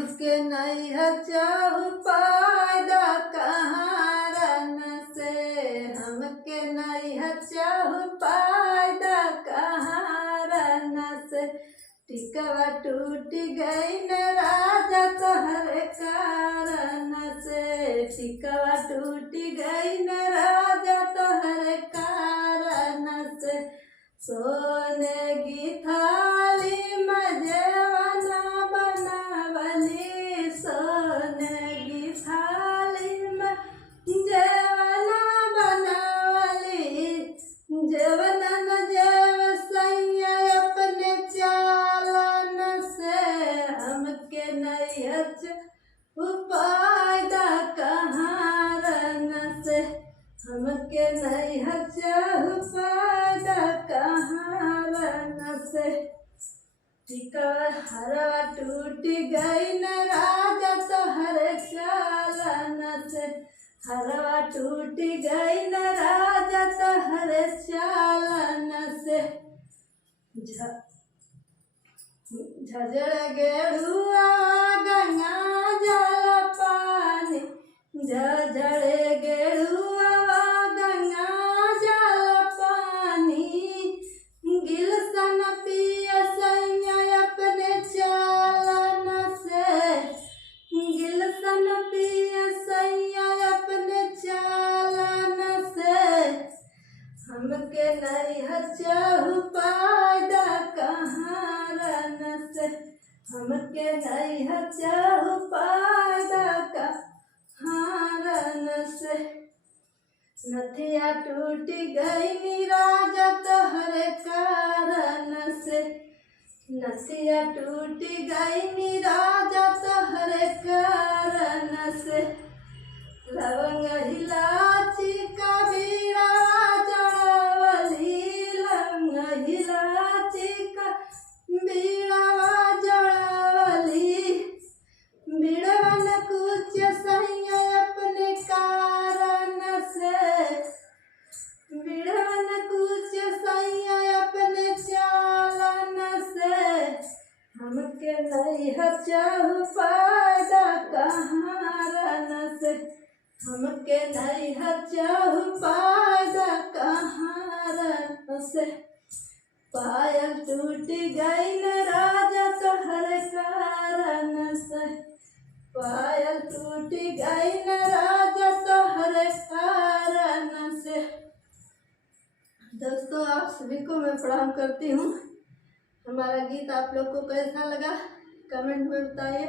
हमके नहीं है चाहू पैदा कहारन से, हमके नहीं है चाहू पैदा कहारन से। टिकवा टूट गई न राजा तोहरे कारण से, टिकवा टूट गई न राजा तोहरे कारण से। सोने की थाली में जेवना बनावली, सोने की थाली में जेवना बनावली। जेवना न जेव सैया अपने चालन से, हमके नहीं हच पैदा कहारन से, हमके नहीं हच पैदा कहारन से। टिकवा हरवा टूट गई न राजा तोहरे चालन से, हरवा टूट गई न राजा तोहरे चालन से। झजड़ गेड़ुआ गंगा जल पानी, झजड़ गेड़ुआ गंगा जल पानी। गिलसन पिया सैया अपने चालन से, गिलसन पिया सैया अपने चालन से। हमके नहीं है चाहू पैदा कहारन से, हमके नहीं है चाहू पैदा कहारन से। नथिया टूट गई नी राजा तोहरे कारण से, नथिया टूट गई नी राजा तोहरे कारण से। लवंग इलायची का बीड़ा जड़वली, लवंग इलायची का बीड़ा जड़वली। बीड़वन कुछ सैया अपने कारण से, बीड़वन कुछ सैया अपने चालन से। हमके नहीं है चाहू पैदा कहारन से, हमके नहीं है चाहू पैदा कहारन से। पायल टूट गई न राजा तोहरे कारण से, पायल टूट गई न राजा तोहरे कारण से। दोस्तों, आप सभी को मैं प्रणाम करती हूँ। हमारा गीत आप लोग को कैसा लगा कमेंट में बताइए।